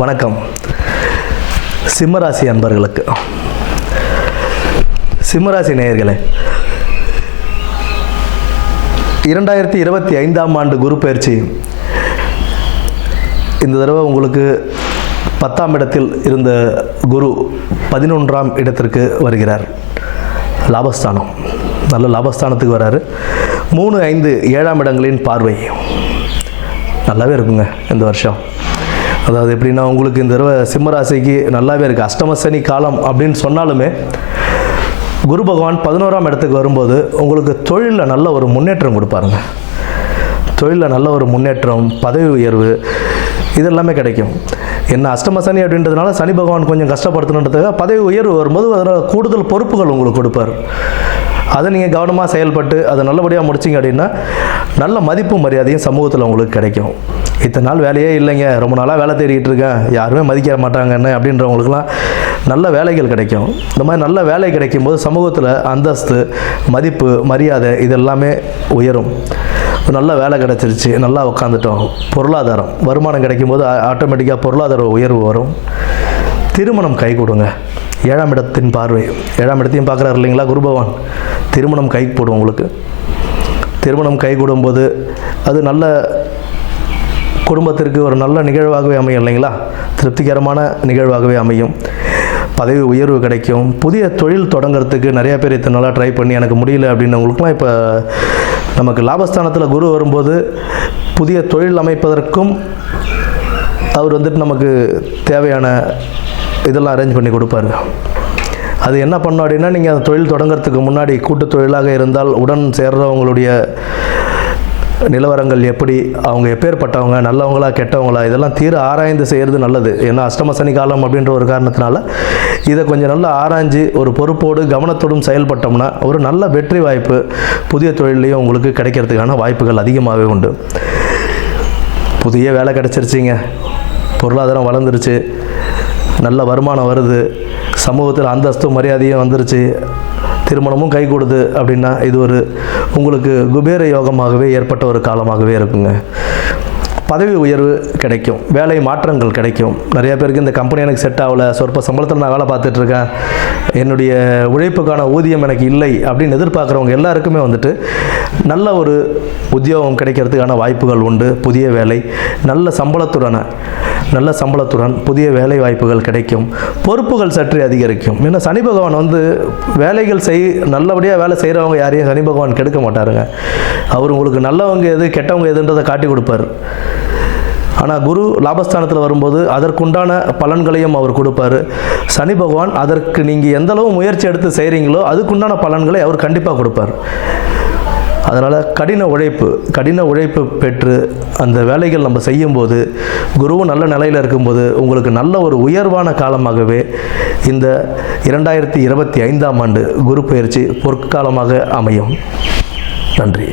வணக்கம். சிம்மராசி அன்பர்களுக்கு. சிம்மராசி நேயர்களே இரண்டாயிரத்தி இருபத்தி ஐந்தாம் ஆண்டு குரு பயிற்சி. இந்த தடவை உங்களுக்கு பத்தாம் இடத்தில் இருந்த குரு பதினொன்றாம் இடத்திற்கு வருகிறார். லாபஸ்தானம். நல்ல லாபஸ்தானத்துக்கு வராரு. மூணு ஐந்து ஏழாம் இடங்களின் பார்வை. நல்லாவே இருக்குங்க இந்த வருஷம். அதாவது எப்படின்னா உங்களுக்கு இந்த தடவை சிம்மராசிக்கு நல்லாவே இருக்குது அஷ்டமசனி காலம் அப்படின்னு சொன்னாலுமே குரு பகவான் பதினோராம் இடத்துக்கு வரும்போது உங்களுக்கு தொழிலில் நல்ல ஒரு முன்னேற்றம் கொடுப்பாருங்க. தொழிலில் நல்ல ஒரு முன்னேற்றம் பதவி உயர்வு இதெல்லாமே கிடைக்கும். என்ன அஷ்டம சனி அப்படின்றதுனால சனி பகவான் கொஞ்சம் கஷ்டப்படுத்தணுன்றதுக்காக பதவி உயர்வு வரும்போது அதனால் கூடுதல் பொறுப்புகள் உங்களுக்கு கொடுப்பார். அதை நீங்கள் கவனமாக செயல்பட்டு அதை நல்லபடியாக முடிச்சிங்க அப்படின்னா நல்ல மதிப்பு மரியாதையும் சமூகத்தில் உங்களுக்கு கிடைக்கும். இத்தனை நாள் வேலையே இல்லைங்க. ரொம்ப நாளாக வேலை தேடிக்கிட்டு இருக்கேன். யாருமே மதிக்க மாட்டாங்கன்னு அப்படின்றவங்களுக்குலாம் நல்ல வேலைகள் கிடைக்கும். இந்த மாதிரி நல்ல வேலை கிடைக்கும் போது சமூகத்தில் அந்தஸ்து மதிப்பு மரியாதை இதெல்லாமே உயரும். நல்ல வேலை கிடச்சிருச்சு. நல்லா உட்காந்துட்டோம் பொருளாதாரம். வருமானம் கிடைக்கும் போது ஆட்டோமேட்டிக்காக பொருளாதார உயர்வு வரும். திருமணம் கை கொடுங்க. ஏழாம் இடத்தின் பார்வை. ஏழாம் இடத்தையும் பார்க்குறாரு இல்லைங்களா குருபவான் திருமணம் கை போடும் உங்களுக்கு. திருமணம் கை கூடும்போது அது நல்ல குடும்பத்திற்கு ஒரு நல்ல நிகழ்வாகவே அமையும் இல்லைங்களா? திருப்திகரமான நிகழ்வாகவே அமையும். பதவி உயர்வு கிடைக்கும். புதிய தொழில் தொடங்குறதுக்கு நிறைய பேர் இத்தனை நாளாக ட்ரை பண்ணி எனக்கு முடியல அப்படின்னவங்களுக்குலாம் இப்போ நமக்கு லாபஸ்தானத்தில் குரு வரும்போது புதிய தொழில் அமைப்பதற்கும் அவர் வந்துட்டு நமக்கு தேவையான இதெல்லாம் அரேஞ்ச் பண்ணி கொடுப்பாரு. அது என்ன பண்ணோம் அப்படின்னா நீங்கள் அந்த தொழில் தொடங்குறதுக்கு முன்னாடி கூட்டு தொழிலாக இருந்தால் உடன் சேர்றவங்களுடைய நிலவரங்கள் எப்படி அவங்க எப்பேற்பட்டவங்க நல்லவங்களா கெட்டவங்களா இதெல்லாம் தீர ஆராய்ந்து செய்கிறது நல்லது. ஏன்னா அஷ்டம சனி காலம் அப்படின்ற ஒரு காரணத்தினால இதை கொஞ்சம் நல்லா ஆராய்ஞ்சு ஒரு பொறுப்போடு கவனத்தோடும் செயல்பட்டோம்னா ஒரு நல்ல வெற்றி வாய்ப்பு புதிய தொழிலையும் உங்களுக்கு கிடைக்கிறதுக்கான வாய்ப்புகள் அதிகமாகவே உண்டு. புதிய வேலை கிடச்சிருச்சிங்க. பொருளாதாரம் வளர்ந்துருச்சு. நல்ல வருமானம் வருது. சமூகத்தில் அந்தஸ்து மரியாதையும் வந்துருச்சு. திருமணமும் கை கொடுது அப்படின்னா இது ஒரு உங்களுக்கு குபேர யோகமாகவே ஏற்பட்ட ஒரு காலமாகவே இருக்குங்க. பதவி உயர்வு கிடைக்கும் வேலை மாற்றங்கள் கிடைக்கும். நிறைய பேருக்கு இந்த கம்பெனி எனக்கு செட் ஆகலை சொற்ப சம்பளத்தில் நான் வேலை பார்த்துட்டு இருக்கேன் என்னுடைய உழைப்புக்கான ஊதியம் எனக்கு இல்லை அப்படின்னு எதிர்பார்க்குறவங்க எல்லாருக்குமே வந்துட்டு நல்ல ஒரு உத்தியோகம் கிடைக்கிறதுக்கான வாய்ப்புகள் உண்டு புதிய வேலை நல்ல சம்பளத்துடன நல்ல சம்பளத்துடன் புதிய வேலை வாய்ப்புகள் கிடைக்கும். பொறுப்புகள் சற்று அதிகரிக்கும். ஏன்னா சனி பகவான் வந்து வேலைகள் செய் நல்லபடியாக வேலை செய்கிறவங்க யாரையும் சனி பகவான் கெடுக்க மாட்டாருங்க. அவர் உங்களுக்கு நல்லவங்க எது கெட்டவங்க எதுன்றதை காட்டி கொடுப்பார். ஆனால் குரு லாபஸ்தானத்தில் வரும்போது அதற்குண்டான பலன்களையும் அவர் கொடுப்பார். சனி பகவான் அதற்கு நீங்கள் எந்தளவு முயற்சி எடுத்து செய்கிறீங்களோ அதுக்குண்டான பலன்களை அவர் கண்டிப்பாக கொடுப்பார். அதனால் கடின உழைப்பு கடின உழைப்பு பெற்று அந்த வேலைகள் நம்ம செய்யும்போது குருவும் நல்ல நிலையில் இருக்கும்போது உங்களுக்கு நல்ல ஒரு உயர்வான காலமாகவே இந்த இரண்டாயிரத்தி இருபத்தி ஐந்தாம் ஆண்டு குரு பயிற்சி பொற்காலமாக அமையும். நன்றி.